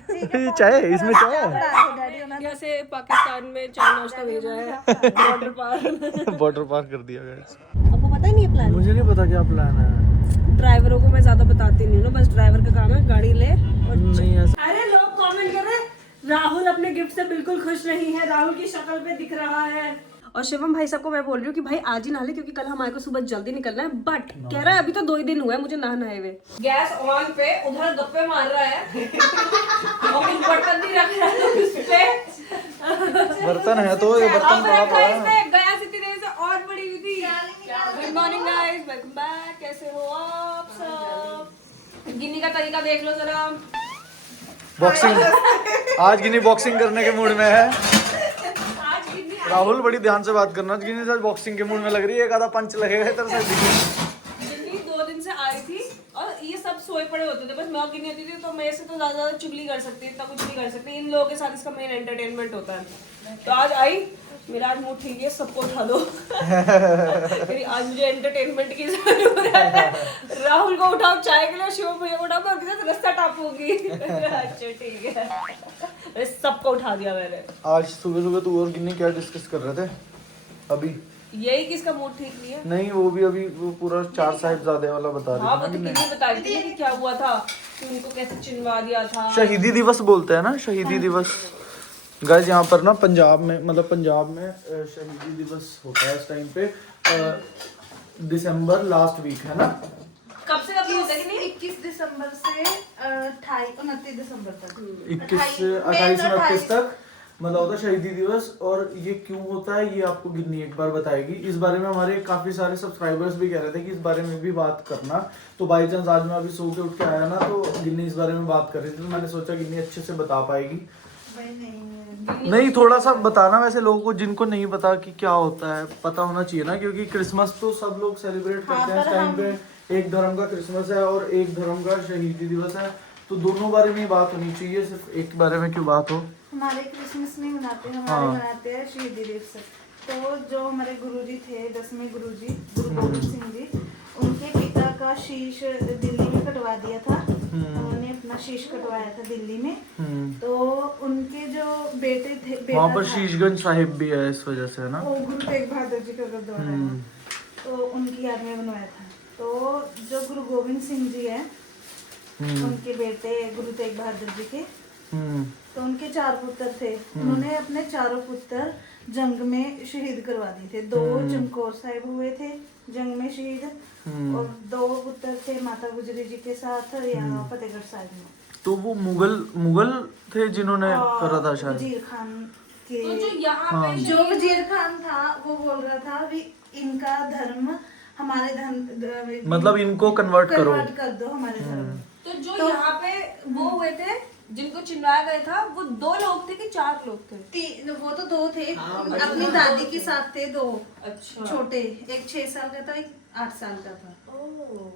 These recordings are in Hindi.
चाय इसमें चाय है। जैसे पाकिस्तान में चाय नाश्ता भेजा है, बॉर्डर पार बॉर्डर पार कर दिया गया। आपको पता ही नहीं है प्लान? मुझे नहीं पता क्या प्लान है। ड्राइवरों को मैं ज्यादा बताती नहीं हूँ ना, बस ड्राइवर का काम है गाड़ी ले और नहीं ऐसा। अरे लोग कमेंट कर रहे हैं राहुल अपने गिफ्ट से बिल्कुल खुश नहीं है, राहुल की शक्ल पे दिख रहा है। और शिवम भाई सबको मैं बोल रही हूँ कि भाई आज ही नहा ले, क्योंकि कल हमारे को सुबह जल्दी निकलना है। बट कह रहा है अभी तो 2 ही दिन हुए हैं मुझे नहाए हुए। गैस ऑन पे उधर गप्पे मार रहा है और कुछ बर्तन नहीं रख रहा है उस पे। बर्तन है तो ये बर्तन पड़ा पड़ा है। गैस इतनी देर से और पड़ी हुई थी। Good morning guys, welcome back. कैसे हो आप सब? गिनी का तरीका देख लो जरा। बॉक्सिंग आज गिनी बॉक्सिंग करने के मूड में है। राहुल बड़ी ध्यान से बात करना, गिनी आज बॉक्सिंग के मूड में लग रही है। एक आधा पंच लगेगा इधर से। गिनी 2 दिन से आई थी और ये सब सोए पड़े होते थे, बस मैं गिनी होती थी तो मेरे से तो ज्यादा चुगली कर सकती है, इतना कुछ नहीं कर सकती। इन लोगों के साथ इसका मेन एंटरटेनमेंट होता है। तो आज आई, मेरा आज मूड ठीक है, सबको उठा दो। आज मुझे एंटरटेनमेंट की जरूरत है। राहुल को उठाओ चाय के लिए, शिवम भैया को उठाओ, और किसी रास्ता टापूंगी। अच्छा ठीक है, सबको उठा दिया मैंने। आज सुबह सुबह तू और गिन्नी क्या डिस्कस कर रहे थे? अभी यही किसका मूड ठीक नहीं है? नहीं वो भी अभी वो पूरा 4 साहिबजादे वाला बता रही हाँ, थी वो तो गिन्नी बता रही थी कि क्या हुआ था, कि उनको कैसे चिनवा दिया था। शहीदी दिवस बोलते हैं ना, शहीदी दिवस। गाइस यहाँ पर ना पंजाब में, मतलब पंजाब में शहीदी दिवस होता है इस टाइम पे। दिसंबर लास्ट वीक है ना? कब से कब होता है कि नहीं? 21 दिसंबर से 29 दिसंबर तक। 28 29 तक मतलब होता है शहीदी दिवस। और ये क्यों होता है ये आपको गिन्नी एक बार बताएगी। इस बारे में हमारे काफी सारे सब्सक्राइबर्स भी कह रहे थे कि इस बारे में भी बात करना। तो बाई चांस आज मैं अभी सो के उठ के आया ना, तो गिन्नी इस बारे में बात कर रही थी, तो मैंने सोचा गिन्नी अच्छे से बता पाएगी। नहीं थोड़ा सा बताना वैसे लोगों को जिनको नहीं पता कि क्या होता है, पता होना चाहिए ना, क्योंकि क्रिसमस तो सब लोग सेलिब्रेट करते हैं इस टाइम पे। एक धर्म का क्रिसमस है और एक धर्म का शहीदी दिवस है, तो दोनों बारे में बात होनी चाहिए, सिर्फ एक बारे में क्यों बात हो। हमारे क्रिसमस नहीं मनाते, हमारे मनाते हैं शहीदी दिवस। तो जो हमारे गुरुजी थे, 10वें गुरुजी गुरु गोविंद सिंह जी, उनके पिता का शीश दिल्ली में कटवा दिया था। उन्होंने अपना शीश कटवाया था दिल्ली में। तो उनके जो बेटे थे, वहाँ पर शीशगंज साहिब भी है इस वजह से, है ना? वो गुरु तेग बहादुर जी का गुरुद्वारा है, तो उनकी याद में बनवाया था। तो जो गुरु गोविंद सिंह जी है, उनके बेटे गुरु तेग बहादुर जी के, तो उनके 4 पुत्र थे। उन्होंने अपने 4 पुत्र जंग में शहीद करवा दिए थे। 2 चमकौर साहिब हुए थे जंग में शहीद, और 2 पुत्र थे माता गुजरी जी के साथ यहाँ फतेहगढ़ साहिब में। तो वो मुगल थे जिन्होंने करा था शायद। वजीर खान के, तो जो यहाँ पे जो वजीर खान था वो बोल रहा था भी इनका धर्म हमारे धर्म, मतलब इनको कन्वर्ट कर दो हमारे धर्म। तो जो यहाँ पे वो हुए थे जिनको चिनवाया गया था, वो 2 लोग थे कि 4 लोग थे? वो तो 2 थे। अपनी दादी के साथ थे 2। अच्छा। छोटे, एक 6 साल का था, एक 8 साल का था।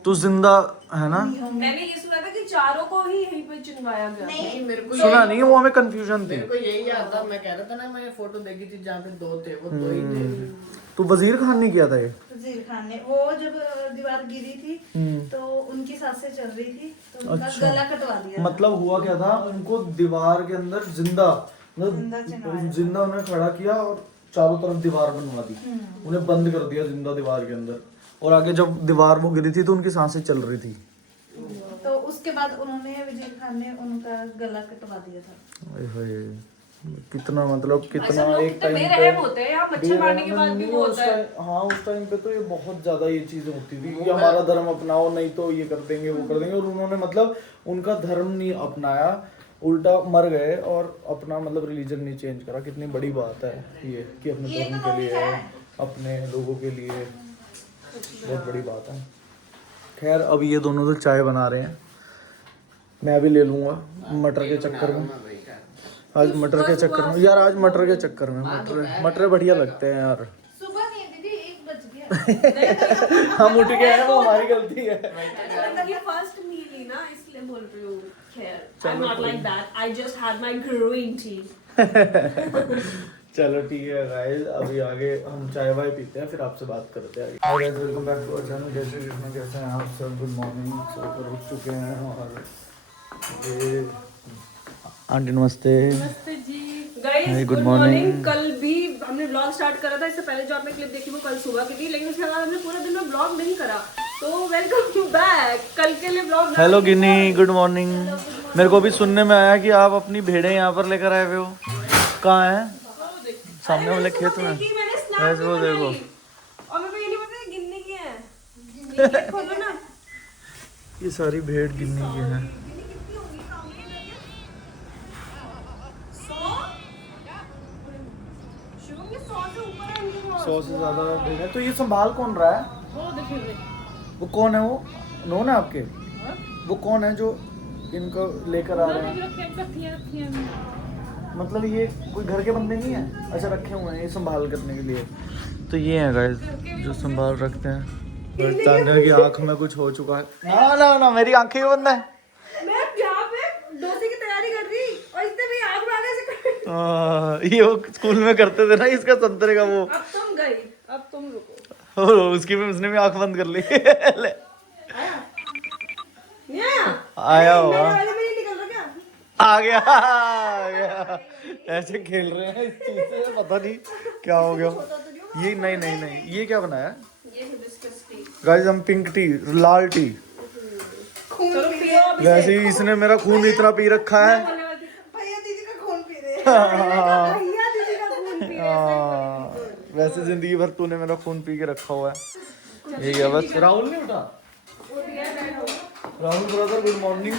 तो जिंदा है ना? मैंने ये सुना था कि चारों को ही यहीं पे चिनवाया गया। नहीं, मेरे को सुना नहीं, वो हमें कंफ्यूजन थी। मेरे को यही याद था, मैं कह रहा था ना, मैं फोटो देखी थी जहाँ पे 2 थे, वो 2 ही थे। तो वजीर खान ने किया था ये? वजीर खान ने, वो जब दीवार गिरी थी तो उनकी सांसें चल रही थी, तो उनका गला कटवा दिया। मतलब हुआ क्या था, उनको दीवार के अंदर जिंदा उन्हें खड़ा किया और चारों तरफ दीवार बनवा दी, उन्हें बंद कर दिया जिंदा दीवार के अंदर। और आगे जब दीवार वो गिरी थी तो उनकी सांसें चल रही थी। तो उसके बाद उन्होंने, वजीर खान ने उनका गला कटवा दिया था। कितना मतलब कितना एक टाइम पे होते हैं यहाँ, मच्छर मारने के बाद भी वो होता है। हाँ उस टाइम पे तो ये बहुत ज्यादा ये चीजें होती थी कि हमारा धर्म अपनाओ, नहीं तो ये कर देंगे वो कर देंगे। और उन्होंने मतलब उनका धर्म नहीं अपनाया, उल्टा मर गए और अपना मतलब रिलीजन नहीं चेंज करा। कितनी बड़ी बात है ये कि अपने धर्म के लिए, अपने लोगों के लिए, बहुत बड़ी बात है। खैर अब ये दोनों तो चाय बना रहे हैं, मैं भी ले लूंगा मटर के चक्कर में। आज मटर के चक्कर में यार, आज मटर के चक्कर में मटर बढ़िया लगते हैं यार। सुबह नहीं दीदी, 1 बज गया। हम उठ गए हैं, वो हमारी गलती है। ये फर्स्ट मील ही ना, इसलिए बोल रही हूँ। खैर, I'm not like that. I just had my green tea. चलो ठीक है गाइस, अभी आगे हम चाय वाय पीते हैं, फिर आपसे बात करते हैं। Hi guys, welcome back to our channel. कैसे हैं आप सब? Good morning. सोकर उठ चुके हैं और ये आंटी नमस्ते। Guys good good morning. Morning. कल भी हमने ब्लॉग स्टार्ट करा था, इससे पहले जो आपने क्लिप देखी वो कल सुबह की थी, लेकिन उसके बाद हमने पूरा दिन में ब्लॉग नहीं करा। तो वेलकम बैक। कल के लिए ब्लॉग हेलो गिनी, गुड मॉर्निंग। मेरे को भी सुनने में आया कि आप अपनी भेड़ें यहाँ पर लेकर आए हुए हो। कहाँ है? सामने वाले खेत में। ऐसे वो देखो। और मेरे को ये नहीं पता गिनने की है। ये खोलो ना। ये सारी भेड़ गिन्नी की हैं। 100 से ज्यादा भेड़ है। तो ये संभाल कौन रहा है? वो कौन है? वो नोन है आपके? वो कौन है जो इनको लेकर आ रहे हैं? मतलब ये कोई घर के बंदे नहीं है? अच्छा, रखे हुए हैं ये संभाल करने के लिए। तो ये हैं गाइस जो संभाल रखते हैं। तान्या की आंख में कुछ हो चुका है। ना ना ना, मेरी आंखें ही बंद है। मैं यहाँ पे डोसे की तैयारी कर रही और इसने भी आग में आगे से ये वो स्कूल में करते थे ना, इसका संतरे का वो। अब तुम गई, अब तुम रुको। उसकी भी उसने भी आंख बंद कर ली। ले। आया हुआ। में नहीं निकल रहा क्या? आ गया। ऐसे खेल रहे हैं इस चीज से, पता नहीं क्या हो गया। ये नहीं नहीं नहीं, ये क्या बनाया? ये हिबिस्कस टी। गाइस हम पिंक टी, लाल टी। चलो पियो अभी। वैसे ही इसने मेरा खून इतना पी रखा है। भैया दीदी का खून पी रहे हैं। भैया दीदी का खून पी रहे हैं। वैसे जिंदगी भर तूने मेरा खून पी के रखा हुआ है। यही है बस। राहुल नहीं उठा? Rahul brother, good morning,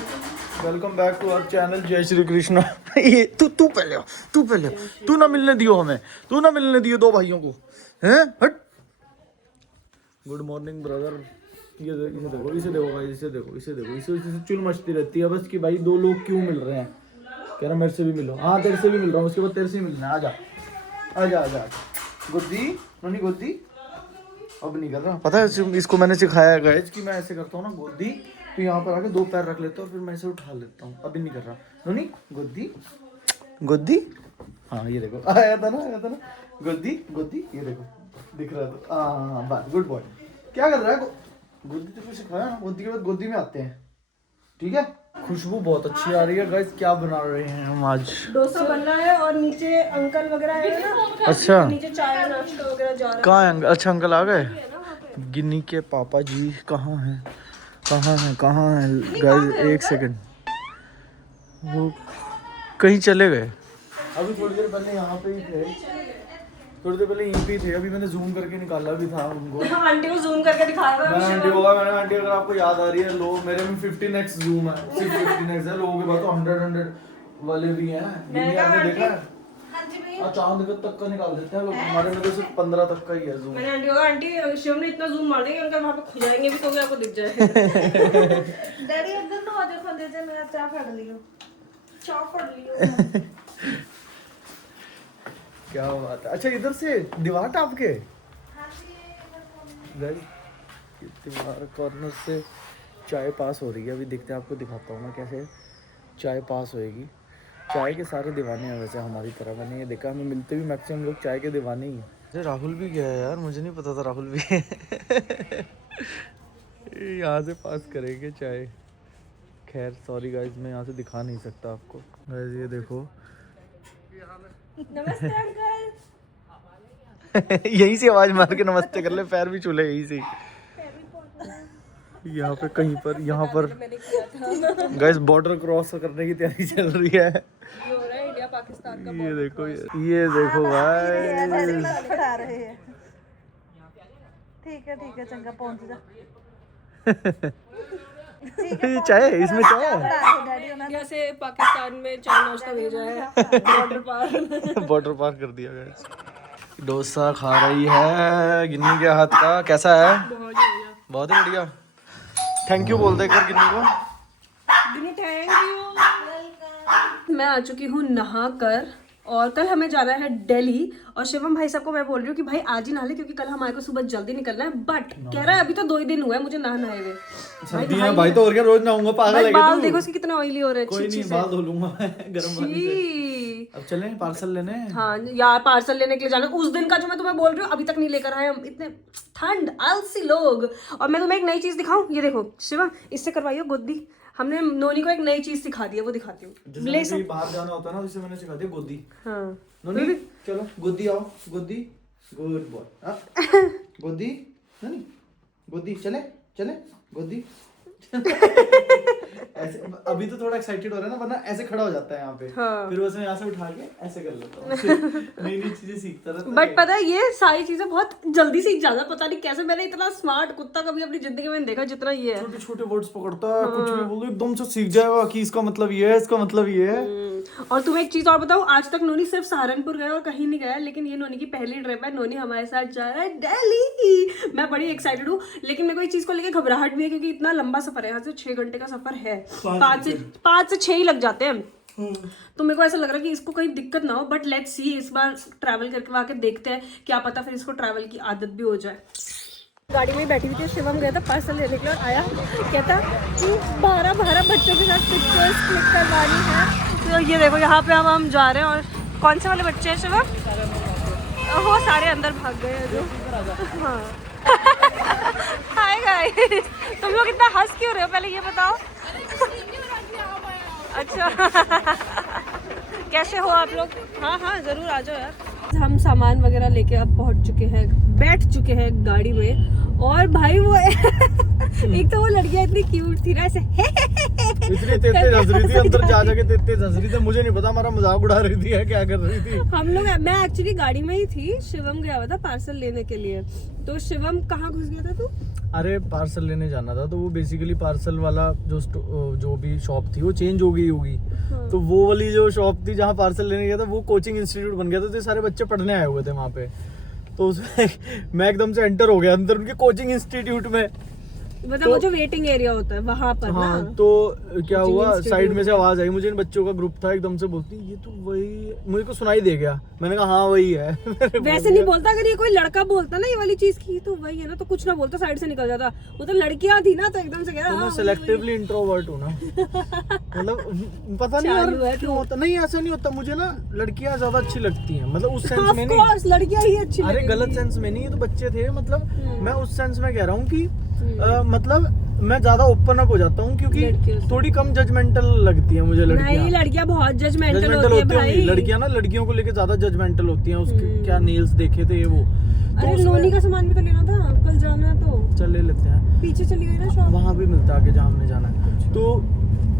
welcome back to our channel. जय श्री कृष्णा। ये तू पहले आओ, तू पहले आओ। तू ना मिलने दियो हमें, तू ना मिलने दियो दो भाइयों को, हैं? हट। Good morning brother. ये इसे देखो, इसे देखो भाई, इसे देखो, इसे देखो, इसे चुल मचती रहती है बस कि भाई दो लोग क्यों मिल रहे हैं। कह रहा मेरे से भी मिलो। हाँ तेरे से भी मिल रहा हूँ, उसके बाद तेरे से ही मिलना है। आजा आजा आजा। गुद्दी नोनी, गुद्दी। अब नहीं कर रहा, पता है इसको मैंने सिखाया है कि मैं ऐसे करता हूँ ना, गोदी तो यहाँ पर आके दो पैर रख लेता हूँ, फिर मैं इसे उठा लेता हूँ। अभी नहीं कर रहा। नोनी गोदी, गोदी। हाँ ये देखो, आया था ना गोदी गोदी। ये देखो दिख रहा था। हाँ बस, गुड बॉय। क्या कर रहा है? गोदी तो कुछ सिखाया ना, गोदी के बाद गोदी में आते हैं, ठीक है। खुशबू बहुत अच्छी आ रही है गाइस। क्या बना रहे हैं हम आज? डोसा बन रहा है और नीचे अंकल वगैरह है ना। अच्छा, नीचे चाय नाश्ता वगैरह जा रहा है। कहाँ है? अच्छा अंकल आ गए। गिन्नी के पापा जी कहाँ हैं? कहाँ हैं गाइस? एक सेकंड, वो कहीं चले गए। अभी थोड़ी देर पहले यहाँ पे ही थे, थोड़ी देर पहले यहीं पे थे। अभी मैंने जूम करके निकाला भी था उनको। आंटी को जूम करके दिखा रहा मैंने आंटी को, मैंने आंटी अगर आपको याद आ रही है, लो मेरे में 15x जूम है, सिर्फ 15x है। लोगों के पास तो 100 वाले भी हैं। गिन्नी आपने देखा है? चांद तक का निकाल देते हैं लोग, हमारे में तो सिर्फ 15 तक का ही है जूम। मैंने आंटी को कहा, आंटी शिव ने इतना जूम मार दिया कि अंकल वहाँ पे खुजाएंगे भी तो भी आपको दिख जाए। डैडी अंदर तो आ जाओ, खंडे से मैं चाय फाड़ लियो, चाय फाड़ लियो। क्या बात है। अच्छा इधर से दीवार टाप के दीवार कॉर्नर से चाय पास हो रही है। अभी देखते हैं, आपको दिखाता हूँ मैं कैसे चाय पास होएगी। चाय के सारे दीवाने हैं वैसे हमारी तरह। मैंने ये देखा, हमें मिलते भी मैक्सिमम लोग चाय के दीवाने ही हैं। अरे राहुल भी गया है यार, मुझे नहीं पता था राहुल भी यहाँ से पास करेंगे चाय। खैर सॉरी गाइस, मैं यहाँ से दिखा नहीं सकता आपको। गाइस ये देखो। नमस्ते अंकल। यहीं से आवाज मार के नमस्ते कर ले, पैर भी छूले यहीं से। यहाँ पे कहीं पर, यहाँ पर गाइस बॉर्डर क्रॉस करने की तैयारी चल रही है। ये हो रहा है इंडिया पाकिस्तान का। ये देखो, ये देखो भाई। खड़ा रहे हैं। ठीक है चंगा, पहुंच जा। ये चाय है, इसमें चाय है। डैडी उन्होंने इंडिया से पाकिस्तान में चाय नाश्ता भेजा है। बॉर्डर पार। बॉर्डर पार कर दिया गाइस। डोसा खा रही है गिन्नी के हाथ का। कैसा है? बहुत ही बढ़िया। थैंक यू बोल दे कर गिन्नी को। Thank you. मैं आ चुकी हूँ नहा कर, और कल हमें जाना है दिल्ली। और शिवम भाई साहब को मैं बोल रही हूँ कि भाई आज ही नहा ले, क्योंकि कल हमारे को सुबह जल्दी निकलना है। बट कह रहा है अभी तो 2 ही दिन हुए हैं मुझे नहाए हुए। सर्दियां भाई तो और क्या, रोज नहाऊंगा पागल है बाल तू? देखो इसके कितने ऑयली हो रहे हैं। कोई नहीं, बाल धो लूंगा गरम पानी से। अब चलें पार्सल लेने। हाँ यार, पार्सल लेने के लिए जाना। उस दिन का जो मैं तुम्हें बोल रही हूँ अभी तक नहीं लेकर आए हम, इतने ठंड आलसी लोग। और मैं तुम्हें एक नई चीज दिखाऊं, ये देखो शिवम, इससे करवाइयो गोदी। हमने नोनी को एक नई चीज सिखा दी है, वो दिखाती हूँ। जैसे कहीं बाहर जाना होता है ना, उसे मैंने सिखा दिया गोदी। हाँ नोनी चलो गोदी आओ, गोदी, गुड बॉय, गोदी, नोनी गोदी, चले चले गोदी। ऐसे अभी तो थोड़ा एक्साइटेड हो रहा है ना, वरना ऐसे खड़ा हो जाता है यहाँ पे। हाँ। फिर उसे यहाँ से उठा के ऐसे कर लेता हूँ। नई नई चीजें सीखता रहता है। बट पता है ये सारी चीजें बहुत जल्दी सीख जाता है, पता नहीं कैसे। मैंने इतना स्मार्ट कुत्ता कभी अपनी जिंदगी में नहीं देखा जितना ये है। छोटे छोटे वर्ड्स पकड़ता है, कुछ भी बोलो एकदम से सीख जाएगा कि इसका मतलब ये है, इसका मतलब ये है। और तुम्हें एक चीज और बताऊं, आज तक नोनी सिर्फ सहारनपुर गया और कहीं नहीं गया, लेकिन ये नोनी की पहली ट्रिप है। नोनी हमारे साथ जा रहा है दिल्ली। मैं बड़ी एक्साइटेड हूँ, लेकिन मेरे को इस चीज को लेकर घबराहट भी है, क्योंकि इतना लंबा सफर है, यहाँ से 6 घंटे का सफर है, 5 से 6 ही लग जाते हैं। तो मेरे को ऐसा लग रहा है कि इसको कहीं दिक्कत ना हो, बट लेट्स सी, इस बार ट्रैवल करके आके देखते हैं, क्या पता फिर इसको ट्रैवल की आदत भी हो जाए। गाड़ी में बैठी हुई थी, शिवम गया था पार्सल लेने के लिए और आया, कहता कि 12 बच्चों के साथ पिक्चर्स क्लिक करवानी है। तो ये देखो यहाँ पे हम जा रहे हैं, और कौन से वाले बच्चे हैं शिवम? वो सारे अंदर भाग गए हैं जो। हाँ हाय गाइस, तुम लोग इतना हंस क्यों रहे हो, पहले ये बताओ। अच्छा कैसे हो आप लोग? हाँ हाँ जरूर आ जाओ यार। हम सामान वगैरह लेके अब पहुंच चुके हैं, बैठ चुके हैं गाड़ी में। और भाई वो एक तो वो लड़कियां इतनी क्यूट थी ना, ऐसे इतनी तेज हंस रही थी, अंदर जा जाके तेज हंस रही थी। मुझे नहीं पता हमारा मजाक उड़ा रही थी या क्या कर रही थी। हम लोग, मैं एक्चुअली गाड़ी में ही थी, शिवम गया हुआ था पार्सल लेने के लिए। तो शिवम कहाँ घुस गया था तू? अरे पार्सल लेने जाना था, तो वो बेसिकली पार्सल वाला जो भी शॉप थी वो चेंज हो गई होगी। हाँ। तो वो वाली जो शॉप थी जहाँ पार्सल लेने गया था, वो कोचिंग इंस्टीट्यूट बन गया था, तो सारे बच्चे पढ़ने आए हुए थे वहाँ पे। तो उसमें मैं एकदम से एंटर हो गया अंदर उनके कोचिंग इंस्टीट्यूट में। मतलब वो जो वेटिंग एरिया होता है वहां पर हाँ, ना। तो क्या हुआ, साइड में से आवाज आई, मुझे इन बच्चों का ग्रुप था, एकदम से बोलती ये तो वही, मुझे को सुनाई दे गया। मैंने कहा हाँ वही है। वैसे नहीं बोलता, अगर ये कोई लड़का बोलता ना ये वाली चीज की तो वही है ना, तो कुछ ना बोलता, साइड से निकल जाता। वो तो लड़कियां थी ना, तो एकदम से कह रहा मैं सेलेक्टिवली इंट्रोवर्ट हूँ ना। मतलब पता नहीं यार क्यों होता, नहीं ऐसा नहीं होता, मुझे ना लड़कियां ज्यादा अच्छी लगती हैं, मतलब उस सेंस में नहीं, लड़कियां ही अच्छी। अरे गलत सेंस में नहीं, ये तो बच्चे थे, मतलब मैं उस सेंस में कह रहा हूँ कि मतलब मैं ज्यादा ओपन अप हो जाता हूँ, क्योंकि थोड़ी कम जजमेंटल लगती है मुझे लड़कियां। नहीं, लड़कियां बहुत जजमेंटल होती है भाई। लड़कियां ना लड़कियों को लेके ज्यादा जजमेंटल होती हैं, उसके क्या नेल्स देखे थे वो। अरे नोनी का सामान भी तो लेना था, कल जाना है तो चल ले लेते हैं, पीछे चली गई ना शॉप, वहां भी मिलता है आगे जहाँ हमने जाना है। तो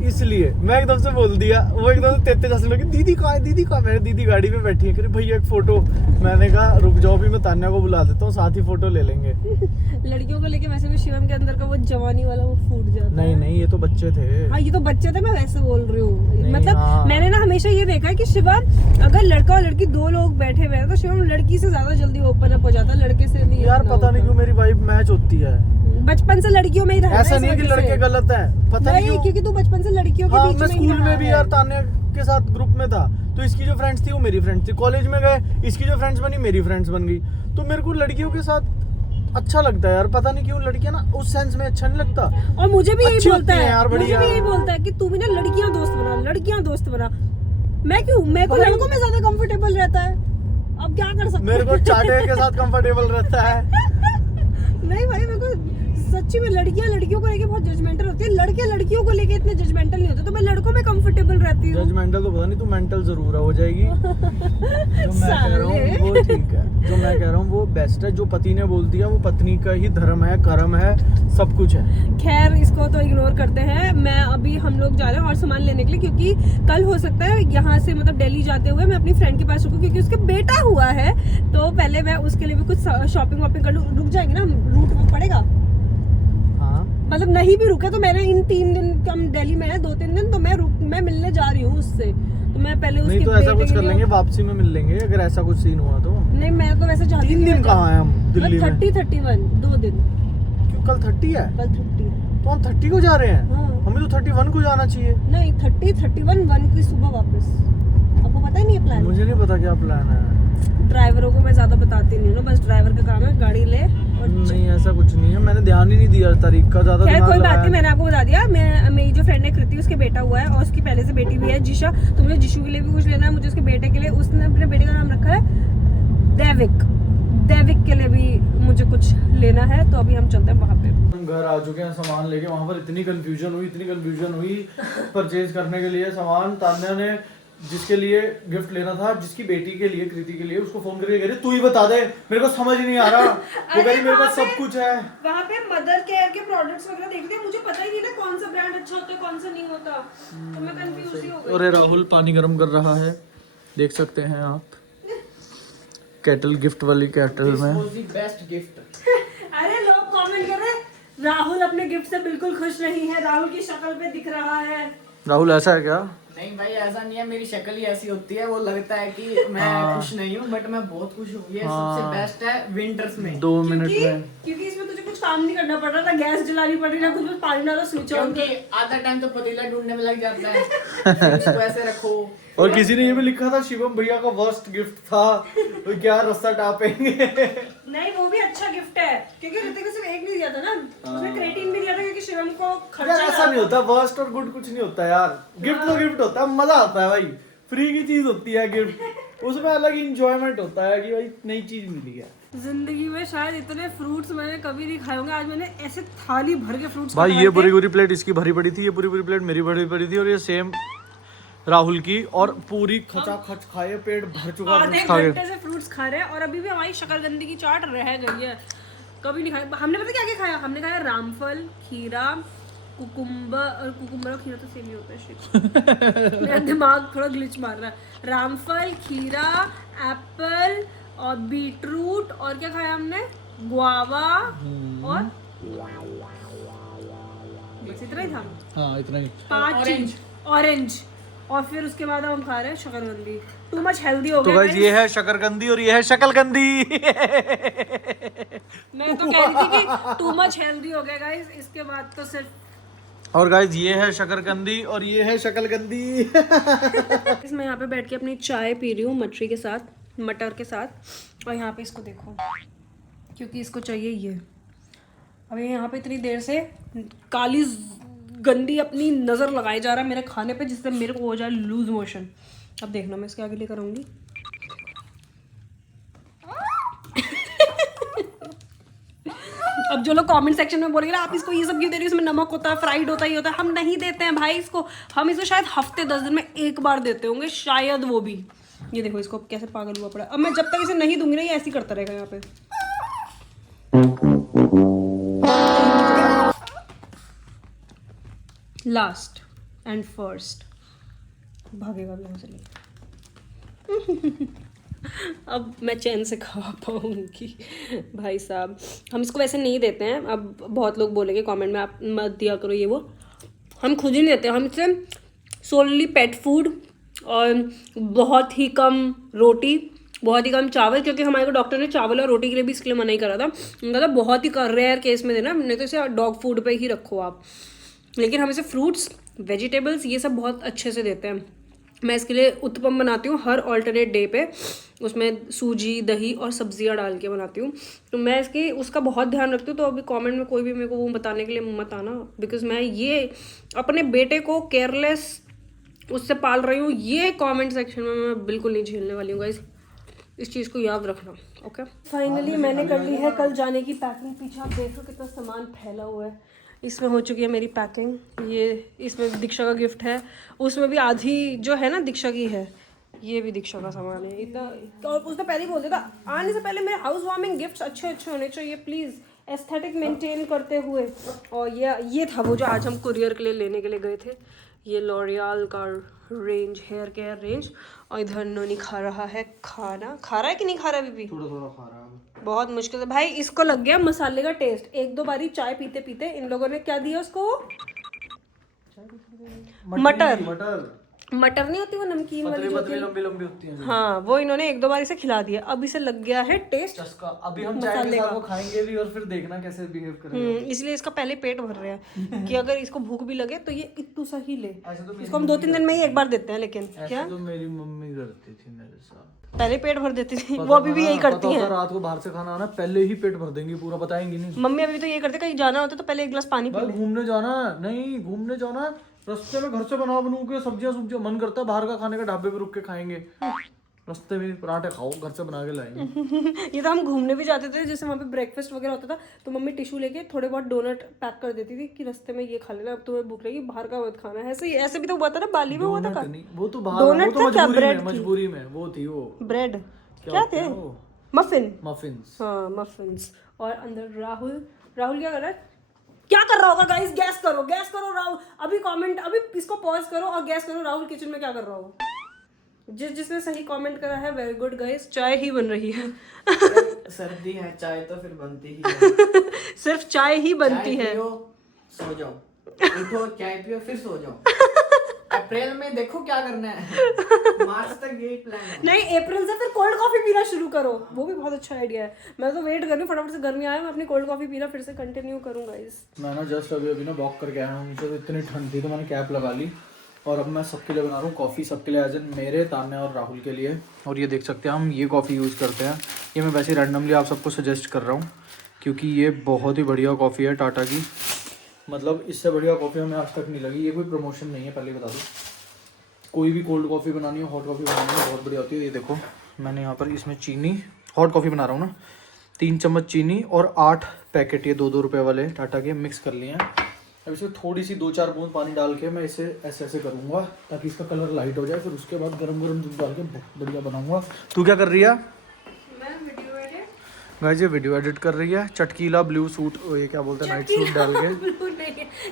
इसलिए मैं एकदम से बोल दिया, वो एकदम से तेज हंसने लगी, दीदी कहाँ है, दीदी कहाँ है? मेरी दीदी गाड़ी में बैठी है, कह रही भैया एक फोटो। मैंने कहा रुक जाओ, भी मैं तान्या को बुला देता हूँ, साथ ही फोटो ले लेंगे। लड़कियों को लेके वैसे भी शिवम के अंदर का वो जवानी वाला वो फूट जाता है। नहीं नहीं, ये तो बच्चे थे। हाँ ये तो बच्चे थे, मैं वैसे बोल रही हूँ। मतलब हाँ। मैंने ना हमेशा ये देखा है कि शिवम, अगर लड़का और लड़की 2 लोग बैठे हुए हैं तो शिवम लड़की से ज्यादा जल्दी ओपन अप हो जाता है, लड़के से नहीं। यार पता नहीं क्यों मेरी वाइब मैच होती है, बचपन से लड़कियों में ही रहा। ऐसा नहीं है कि लड़के गलत हैं, पता नहीं क्यों। क्योंकि तू बचपन से लड़कियों के हाँ, बीच मैं में स्कूल में भी यार तान्या के साथ ग्रुप में था, तो इसकी जो फ्रेंड्स थी वो मेरी फ्रेंड्स थी। कॉलेज में गए, इसकी जो फ्रेंड्स बनी मेरी फ्रेंड्स बन गई। तो मेरे को लड़कियों के साथ अच्छा लगता है यार, पता नहीं क्यों। लड़कियां ना उस सेंस में अच्छा नहीं लगता। और मुझे भी यही बोलता है यार, मुझे भी यही बोलता है कि तू भी ना लड़कियां दोस्त बना। मैं क्यों, मेरे को लड़कों में ज्यादा कंफर्टेबल रहता है, अब क्या कर सकते। मेरे को चाटे के साथ कंफर्टेबल रहता है। नहीं भाई, मेरे को सच्ची में लड़कियों को लेके बहुत जजमेंटल होती है, लड़के लड़कियों को लेके इतने जजमेंटल नहीं होते, तो मैं लड़कों में कंफर्टेबल रहती हूँ। जजमेंटल तो पता नहीं, तू मेंटल जरूर हो जाएगी। जो मैं कह रहा हूँ वो ठीक है, जो मैं कह रहा हूँ वो बेस्ट है। जो पति ने बोल दिया वो पत्नी का ही धर्म है, कर्म है, सब कुछ है। खैर इसको तो इग्नोर करते हैं। मैं अभी, हम लोग जा रहे हैं और सामान लेने के लिए, क्योंकि कल हो सकता है यहाँ से मतलब दिल्ली जाते हुए मैं अपनी फ्रेंड के पास रुकूं, क्योंकि उसके बेटा हुआ है, तो पहले मैं उसके लिए भी कुछ शॉपिंग वॉपिंग कर लूँ। रुक जाएंगे ना, रूट वो पड़ेगा, मतलब नहीं भी रुके तो मैंने इन 3 दिन, हम दिल्ली में है 2-3 दिन, तो मैं मिलने जा रही हूँ उससे, तो मैं पहले उसके नहीं तो ऐसा कुछ कर लेंगे, वापसी में मिल लेंगे अगर ऐसा कुछ सीन हुआ तो। नहीं मैं तो वैसे चाहती 3 दिन कहाँ हैं हम दिल्ली में? 30-31 2 दिन। क्यों, कल 30 है? कल 30, तो हम 30 को जा रहे हैं। हाँ। हमें तो 31 को जाना चाहिए। नहीं 30-31 1 की सुबह वापस। आपको पता ही नहीं है प्लान? मुझे नहीं पता क्या प्लान है। ड्राइवरों को मैं ज्यादा बताती नहीं हूँ ना, बस ड्राइवर का काम है गाड़ी ले और नहीं ऐसा कुछ नहीं है, मैंने ध्यान ही नहीं दिया तारीख का ज्यादा। खैर कोई बात नहीं, मैंने आपको बता दिया। मेरी जो फ्रेंड है कृति, उसके बेटा हुआ है और उसकी पहले से बेटी भी है जिशा। तो मुझे जिशु के लिए भी कुछ लेना है, मुझे उसके बेटे के लिए। उसने अपने बेटे का नाम रखा है दैविक के लिए भी मुझे कुछ लेना है, तो अभी हम चलते हैं वहाँ पे। हम घर आ चुके हैं सामान लेके। वहाँ पर इतनी कंफ्यूजन हुई परचेज करने के लिए सामान। तान्या ने जिसके लिए गिफ्ट लेना था, जिसकी बेटी के लिए, कृति के लिए, उसको फोन करके कह रही तू ही बता दे, मेरे को समझ ही नहीं आ रहा। वो कह रही मेरे पास सब कुछ है। वहाँ पे मदर केयर के प्रोडक्ट्स वगैरह देखते हैं, मुझे पता ही नहीं ना कौन सा ब्रांड अच्छा होता है कौन सा नहीं होता, तो मैं कंफ्यूज ही हो गई। अरे राहुल पानी गर्म कर रहा है, देख सकते हैं आप, केटल, गिफ्ट वाली केटल में। Best gift. अरे लोग कमेंट कर रहे हैं राहुल अपने गिफ्ट से बिल्कुल खुश नहीं है, राहुल की शक्ल पे दिख रहा है। राहुल ऐसा है क्या? नहीं भाई ऐसा नहीं है, मेरी शक्ल ही ऐसी होती है, वो लगता है कि मैं खुश नहीं हूँ, बट मैं बहुत खुश हूँ। ये सबसे बेस्ट है विंटर्स में। 2 मिनट में, क्योंकि इसमें तुझे कुछ काम नहीं करना पड़ रहा, ना गैस जलानी पड़ रही, ना कुछ, बस पानी डालो, स्विच ऑन क्योंकि आधा टाइम तो पतीला ढूंढने में लग जाता है, फिर उसको ऐसे रखो। और किसी ने ये भी लिखा था शिवम भैया का वर्स्ट गिफ्ट था, वो क्या रास्ता टापेंगे। नहीं वो भी अच्छा गिफ्ट है, क्योंकि ऋतिक ने सिर्फ एक नहीं दिया था ना, उसने क्रेटीन भी दिया था, क्योंकि शिवम को खर्चा यार ऐसा नहीं होता, वर्स्ट और गुड कुछ नहीं होता यार। गिफ्ट तो गिफ्ट होता है, मजा आता है भाई, फ्री की चीज होती है गिफ्ट, उसमें अलग इंजॉयमेंट होता है कि भाई नई चीज मिली है। जिंदगी में शायद इतने फ्रूट्स मैंने कभी नहीं खाए होंगे। आज मैंने ऐसे थाली भर के फ्रूट्स भाई ये पूरी प्लेट इसकी भरी पड़ी थी, ये पूरी प्लेट मेरी भरी पड़ी थी, और ये सेम राहुल की, और पूरी खचा खच खाए, पेट भर चुका आधे fruits खा के। घंटे से फ्रूट्स खा रहे हैं, और अभी भी हमारी शकरकंदी की चाट रह गई है, कभी नहीं खाई। हमने पता क्या क्या खाया, हमने खाया रामफल, खीरा, कुकुम्बर और खीरा तो सेम ही होता है shit। मेरा दिमाग थोड़ा ग्लिच मार रहा है। रामफल, खीरा, एप्पल और बीटरूट, और क्या खाया हमने, गुआवा, और बस इतना ही था। हाँ इतना ही। 5 चीज, ऑरेंज, और फिर उसके बाद हम खा रहे हैं शकरकंदी। टू मच हेल्दी हो तो गया। गाइस ये है शकरकंदी और ये है शकलकंदी। मैं तो कह रही थी कि टू मच हेल्दी हो गया गाइस, इसके बाद तो सिर्फ। और गाइस ये है शकरकंदी और ये है शकलकंदी। मैं यहाँ पे बैठ के अपनी चाय पी रही हूँ मटरी के साथ, मटर के साथ, और यहाँ पे इसको देखो, क्योंकि इसको चाहिए ये। अब ये यहाँ पे इतनी देर से काली गंदी अपनी नज़र लगाए जा रहा है मेरे खाने पे, जिससे मेरे को हो जाए लूज मोशन। अब देखना मैं इसके आगे लेकर आऊंगी। अब जो लोग कमेंट सेक्शन में बोलेंगे ना आप इसको ये सब क्यों दे रही हो, इसमें नमक होता है, फ्राइड होता है, ये होता है, हम नहीं देते हैं भाई इसको। हम इसको शायद हफ्ते 10 दिन में एक बार देते होंगे शायद, वो भी। ये देखो इसको कैसे पागल हुआ पड़ा। अब मैं जब तक इसे नहीं दूंगी ना, ये ऐसे ही करता रहेगा यहाँ पे। लास्ट एंड फर्स्ट भागेगा भी हमसे लेके। अब मैं चैन से खा पाऊंगी भाई साहब। हम इसको वैसे नहीं देते हैं, अब बहुत लोग बोलेंगे कमेंट में आप मत दिया करो ये वो, हम खुद ही नहीं देते। हम इससे सोनली पेट फूड और बहुत ही कम रोटी, बहुत ही कम चावल, क्योंकि हमारे को डॉक्टर ने चावल और रोटी के लिए भी इसके लिए मना ही करा था। उन्होंने कहा बहुत ही रेयर केस में देना, नहीं तो इसे डॉग फूड पे ही रखो आप। लेकिन हम इसे फ्रूट्स, वेजिटेबल्स, ये सब बहुत अच्छे से देते हैं। मैं इसके लिए उत्पम बनाती हूँ हर ऑल्टरनेट डे पे, उसमें सूजी, दही और सब्जियाँ डाल के बनाती हूँ। तो मैं इसकी उसका बहुत ध्यान रखती हूँ। तो अभी कमेंट में कोई भी मेरे को वो बताने के लिए मत आना, बिकॉज मैं ये अपने बेटे को केयरलेस उससे पाल रही हूँ, ये कमेंट सेक्शन में मैं बिल्कुल नहीं झेलने वाली हूँ गाइस, इस चीज़ को याद रखना। ओके, फाइनली मैंने कर ली है कल जाने की पैकिंग। पीछे आप देखो कितना सामान फैला हुआ है। इसमें हो चुकी है मेरी पैकिंग। ये इसमें दीक्षा का गिफ्ट है, उसमें भी आधी जो है ना दीक्षा की है, ये भी दीक्षा का सामान है इतना। और उसने पहले ही बोल दिया था आने से पहले मेरे हाउस वार्मिंग गिफ्ट्स अच्छे अच्छे होने चाहिए प्लीज़, एस्थेटिक मेंटेन करते हुए। और ये था वो जो आज हम कुरियर के लिए लेने के लिए गए थे, ये लॉरियल का रेंज, हेयर केयर रेंज। और इधर नोनी खा रहा है खाना। खा रहा है कि नहीं खा रहा है बीबी? थोड़ा थोड़ा खा रहा है बहुत मुश्किल से भाई, इसको लग गया मसाले का टेस्ट। एक दो बारी चाय पीते पीते इन लोगों ने क्या दिया उसको, मटर। मटर नहीं होती वो नमकीन वाली जो होती है, लंबी लंबी होती है। हाँ वो इन्होंने एक दो बार इसे खिला दिया। अब इसे लग गया है टेस्ट चस्का। अभी हम चाय के साथ वो खाएंगे भी और फिर देखना कैसे बिहेव करेगा। इसलिए इसका पहले पेट भर रहा है कि अगर इसको भूख भी लगे तो ये इतू सा ही ले। इसको हम 2-3 दिन में ही एक बार देते हैं, लेकिन क्या तो मेरी मम्मी करती थी मेरे साथ, पहले पेट भर देती थी, वो अभी भी यही करती है। रात को बाहर से खाना आना पहले ही पेट भर देंगी, पूरा बताएंगी नहीं। मम्मी अभी तो ये करते, कहीं जाना होता तो पहले एक गिलास पानी पी ले। घूमने जाना नहीं, घूमने जाना रास्ते में घर से बना बनू के सब्जियां मन करता है बाहर का खाने का, ढाबे पे रुक के खाएंगे। रास्ते में पराठे खाओ, घर से बना के लाएंगे। ये तो हम घूमने भी जाते थे, जैसे वहाँ पे ब्रेकफास्ट वगैरह होता था तो मम्मी टिश्यू लेके थोड़े बहुत डोनट पैक कर देती थी कि रास्ते में ये खा लेना, अब तुम्हें भूख लगी, बाहर का मत खाना। ऐसे भी तो हुआ था ना, बाली में हुआ था। डोनट नहीं, वो तो बाहर, वो डोनट तो था क्या? मजबूरी ब्रेड में, थी। मजबूरी में वो थी, वो ब्रेड क्या होता थे? है वो? मफिन। मफिन्स। हाँ मफिन्स। और अंदर राहुल क्या कर रहा है? क्या कर रहा होगा गाइस? गैस करो राहुल। अभी कमेंट, अभी इसको पॉज करो और गैस करो राहुल किचन में क्या कर रहा होगा। जिसने सही कमेंट करा है वेरी गुड गाइस। चाय ही बन रही है। सर्दी है, चाय तो फिर बनती ही है। सिर्फ चाय ही बनती चाय है। पियो, सो जाओ, उठो, चाय पियो, फिर सो जाओ। अप्रैल में देखो क्या करना है, मार्च तक यही प्लान है। नहीं, अप्रैल से फिर कोल्ड कॉफी पीना शुरू करो, वो भी बहुत अच्छा आइडिया है। मैं तो वेट कर रही हूँ फटाफट से गर्मी आए, मैं अपनी कोल्ड कॉफी पीना फिर से कंटिन्यू करूँ गाइस। मैं ना जस्ट अभी ना वॉक करके आया हूँ नीचे, तो इतनी ठंड थी तो मैंने कैप लगा ली और अब मैं सबके लिए बना रहा हूँ कॉफ़ी, सबके लिए एज इन मेरे, तान्या और राहुल के लिए। और ये देख सकते हैं हम ये कॉफ़ी यूज़ करते हैं, ये मैं वैसे रैंडमली आप सबको सजेस्ट कर रहा हूँ क्योंकि ये बहुत ही बढ़िया कॉफ़ी है टाटा की। मतलब इससे बढ़िया कॉफ़ी हमें आज तक नहीं लगी। ये कोई प्रमोशन नहीं है, पहले बता दूँ। कोई भी कोल्ड कॉफ़ी बनानी हो, हॉट कॉफ़ी बनानी हो, बहुत बढ़िया होती है। ये देखो मैंने यहाँ पर इसमें चीनी, हॉट कॉफ़ी बना रहा हूँ ना, 3 चम्मच चीनी और 8 पैकेट ये 2-2 रुपये वाले टाटा के मिक्स कर लिए हैं। अब इसमें थोड़ी सी 2-4 बूंद पानी डाल के मैं इसे ऐसे करूँगा ताकि इसका कलर लाइट हो जाए। फिर उसके बाद गरम दूध डाल के बहुत बढ़िया बनाऊँगा। तू क्या कर रही है? मैं वीडियो एडिट। गाइस ये वीडियो एडिट कर रही है, चटकीला ब्लू सूट, ये क्या बोलते हैं, नाइट सूट डाल के।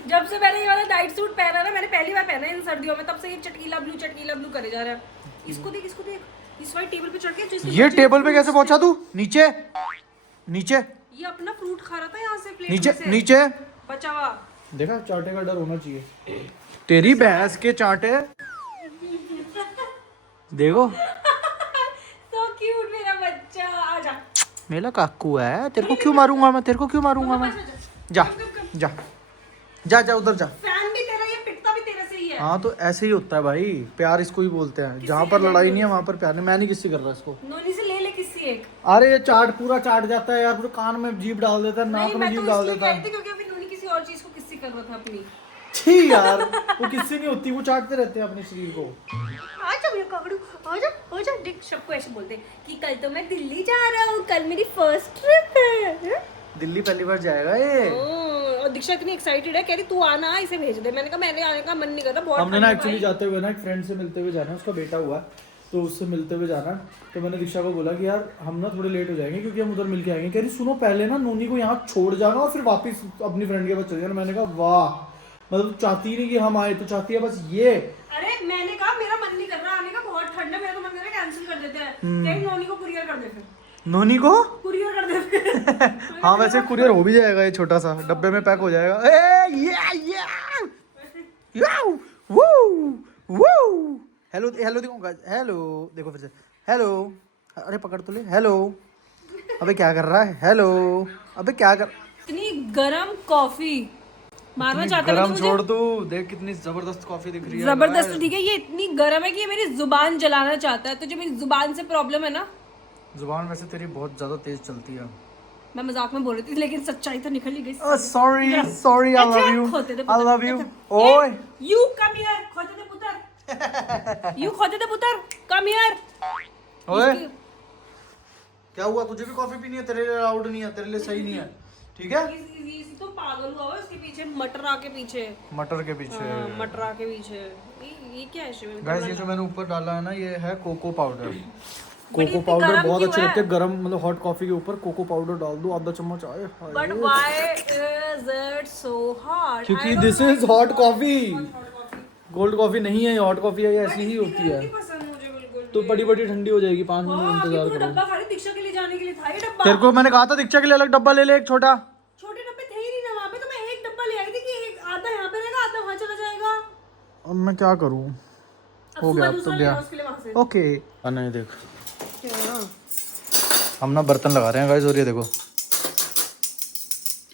जब से मैंने ये वाला नाइट सूट पहना ना, मैंने पहली बार पहना है इन सर्दियों में, तब से ये चटकीला ब्लू करे जा रहा है। इसको देख इस वाली टेबल पे चढ़ के ये टेबल पे कैसे पहुंचा तू? नीचे ये अपना फ्रूट खा रहा था यहाँ से प्लेट नीचे में से। नीचे बचा हुआ। देखा, चांटे का डर होना चाहिए। तेरी भैंस के चांटे देखो। So cute मेरा बच्चा, आजा। मेरा काकू है, तेरे को क्यों मारूंगा मैं, जा जा जा जा उधर जा। फैन भी तेरा, ये पिटता भी तेरे से ही है। हाँ तो ऐसे ही होता है भाई, प्यार इसको ही बोलते हैं। जहाँ पर लड़ाई नहीं है वहाँ पर प्यार नहीं। मैं नहीं किसी कर रहा इसको। नोनी से ले किसी एक। अरे ये पूरा चाट जाता है यार, पूरे कान में जीभ डाल देता है, नाक में जीभ डाल देता है। क्योंकि अभी नोनी किसी और चीज को किसी कर रहा था अपनी। छी यार, वो किससे नहीं होती, वो चाटते रहते हैं अपने शरीर को। आजा मेरा कागड़ू, आजा। देख सबको ऐसे बोलते हैं कि कल तो मैं दिल्ली जा रहा हूँ, कल मेरी फर्स्ट ट्रिप है। दिल्ली पहली बार जाएगा ये। और दीक्षा इतनी एक्साइटेड है, कह रही तू आना, इसे भेज दे। मैंने कहा मैंने आने का मन नहीं करता, बहुत हमने ना एक्चुअली जाते हुए ना एक फ्रेंड से मिलते हुए जाना, उसका बेटा हुआ तो उससे मिलते हुए जाना। तो मैंने दीक्षा को बोला कि यार हम ना थोड़े लेट हो जाएंगे क्योंकि हम उधर मिल के आएंगे। कह रही सुनो पहले ना नोनी को यहाँ छोड़ जाना और फिर वापस अपनी फ्रेंड के पास चले जाना। मैंने कहा वाह, मतलब चाहती नहीं कि हम आए, तो चाहती है बस ये। अरे मैंने कहा मेरा मन नहीं कर रहा आने का, बहुत ठंड है, मेरा तो मन कर रहा है कैंसिल कर देते हैं। कहीं नोनी को कुरियर कर देते, नोनी को कुरियर कर देते। हाँ वैसे कुरियर हो भी जाएगा, ये छोटा सा डब्बे में पैक हो जाएगा। हेलो देखो गाइस, हेलो देखो फिर से, हेलो। अरे पकड़ तो ले, हेलो। अबे क्या कर रहा है, हेलो। अबे क्या कर, इतनी गरम कॉफी मारना चाहता है गरम तो मुझे। छोड़ तू, देख कितनी जबरदस्त कॉफी दिख रही है। जबरदस्त ठीक है, ये इतनी गर्म है कि ये मेरी जुबान जलाना चाहता है। तो जो मेरी जुबान से प्रॉब्लम है ना, जुबान वैसे तेरी बहुत ज्यादा तेज चलती है। मैं मजाक में बोल रही थी लेकिन सच्चाई तो निकल ही गई। Sorry I love you, I love you. ओए यू कम हियर, खोते दे पुत्र। यू खोते दे पुत्र, कम हियर। ओए क्या हुआ, तुझे भी कॉफी पीनी है? तेरे लिए अलाउड नहीं है, तेरे लिए सही नहीं है, ठीक है? इसी तो पागल हुआ है इसके पीछे, मटरा के पीछे। मटर के पीछे, मटरा के पीछे। ये क्या है शिव? गाइस ये जो मैंने ऊपर डाला है ना, ये है कोको पाउडर। कोको पाउडर बहुत अच्छे लगते हैं गरम, मतलब हॉट कॉफी के ऊपर कोको पाउडर डाल दो, आधा चम्मच। आए but why is it so hot? क्योंकि this is hot coffee, cold coffee नहीं है, हॉट कॉफी है, ऐसी ही होती है। पसंद मुझे बिल्कुल। तो बड़ी बड़ी ठंडी हो जाएगी, 5 मिनट इंतजार करो। डब्बा खाली दीक्षा के लिए जाने के लिए था ये डब्बा। तेरे को मैंने कहा था दीक्षा के लिए अलग डब्बा ले ले, एक छोटा। छोटे डब्बे थे ही नहीं ना वहाँ पे, तो मैं एक डब्बा ले आई थी कि एक आधा यहाँ पे रहेगा, आधा वहाँ चला जाएगा। अब मैं क्या करूँ, अब हो सुबह गया दूसरा तो लेना गया। उसके लिए वहाँ से। ओके नहीं देख, हम ना बर्तन लगा रहे हैं गाइस, और ये देखो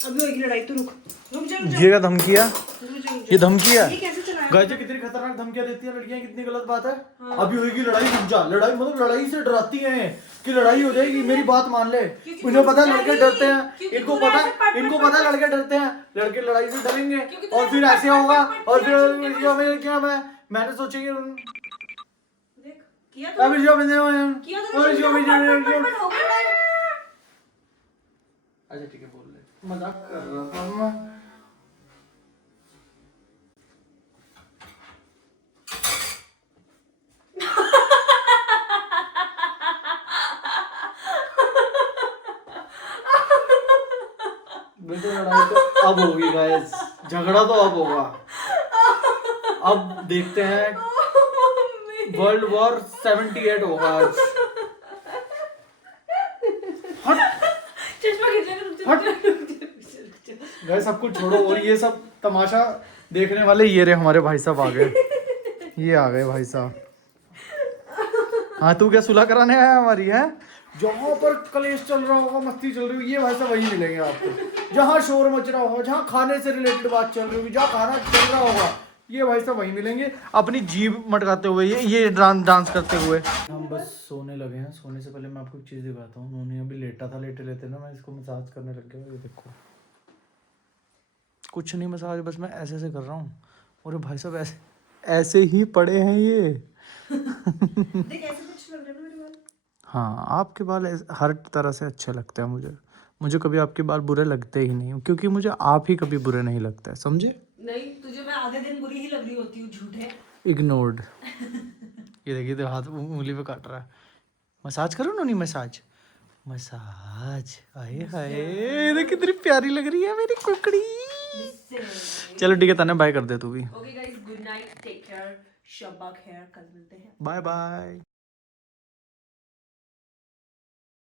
अभी होगी लड़ाई, तो रुक जा। ये क्या धमकी है, ये धमकी है ये कैसे चलाया? गाइस। ये कितनी खतरनाक धमकियां देती हैं लड़कियां, कितनी गलत बात है। अभी होगी लड़ाई, रुक जा। लड़ाई मतलब लड़ाई से डराती हैं कि लड़ाई हो जाएगी, मेरी बात मान ले। मुझे पता है लड़के डरते हैं, इनको पता है लड़के डरते हैं, लड़के लड़ाई से डरेंगे और फिर ऐसे होगा और फिर क्या मैंने सोची किया अभी जो मैंने किया तो अभी जो फट हो गया टाइम। अच्छा ठीक है, बोल ले, मजाक कर रहा था मैं। बेटे लड़ाई तो अब होगी गाइस, झगड़ा तो अब होगा। अब देखते हैं, वर्ल्ड वॉर 78 होगा आज। चश्मा खींच ले। गाइस सब कुछ छोड़ो और ये सब तमाशा देखने वाले ये रहे हमारे भाई साहब आ गए। ये आ गए भाई साहब। हाँ तू क्या सुलह कराने आया हमारी है? जहाँ पर कलेश चल रहा होगा, मस्ती चल रही होगी, ये भाई साहब वही मिलेंगे आपको। जहाँ शोर मच रहा होगा, जहाँ खाने से रिलेटेड बात चल रही होगी, जहाँ खाना चल रहा होगा, ये भाई साहब वही मिलेंगे अपनी जीभ मटकाते हुए, ये डांस करते हुए। हम बस सोने लगे हैं। सोने से पहले मैं आपको एक चीज़ दिखाता हूँ। उन्होंने अभी लेटा था, लेटे लेते ना मैं इसको मसाज करने लग गया। ये देखो, कुछ नहीं मसाज, बस मैं ऐसे ऐसे कर रहा हूँ और भाई साहब ऐसे ऐसे ही पड़े हैं ये। देख ऐसे कुछ लग रहा है मेरे बाल। हाँ आपके बाल हर तरह से अच्छे लगते हैं मुझे कभी आपके बाल बुरे लगते ही नहीं, क्योंकि मुझे आप ही कभी बुरे नहीं लगते, समझे? नहीं, तुझे मैं आधे दिन बुरी ही लग रही होती हूँ, झूठे। इग्नोर्ड। ये देखिए तो हाथ उंगली पे काट रहा है। मसाज करो ना, नहीं मसाज मसाज। आए हाय, ये कितनी प्यारी लग रही है मेरी कुकड़ी। चलो ठीक है तने, बाय कर दे तू भी। Okay guys, good night, take care, शब्बा खैर, कल मिलते हैं। Bye bye.